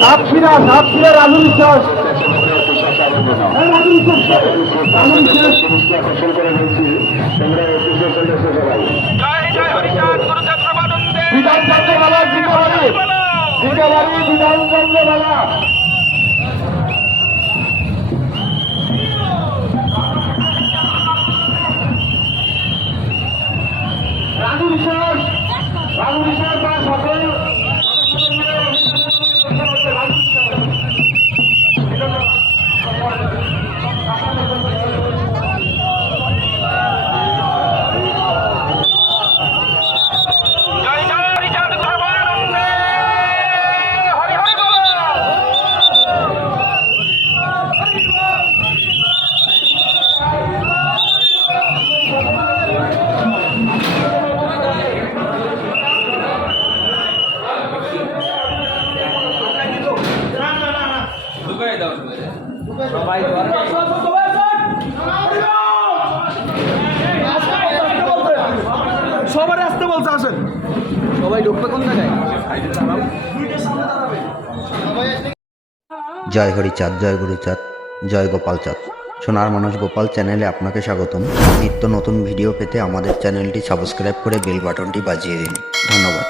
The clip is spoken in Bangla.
সাতক্ষীরা সাতক্ষীরা রাজু বিশ্বাস। বিশ্বাস। বিশ্বাস। বিধানচন্দ্র বালা জিন্দাবাড়ি জিন্দাবাড়ি বিধানচন্দ্র বালা রাজু বিশ্বাস। রাজু বিশ্বাস বা সকল। সবার আসতে বলছে আসেন। সবাই ঢুকবে কোন জায়গায়? জয় হরিচাঁদ জয় গুরুচাঁদ জয় গোপাল চাঁদ। সোনার মানুষ গোপাল চ্যানেলে আপনাকে স্বাগতম। নিত্য নতুন ভিডিও পেতে আমাদের চ্যানেলটি সাবস্ক্রাইব করে বেল বাটনটি বাজিয়ে দিন। ধন্যবাদ।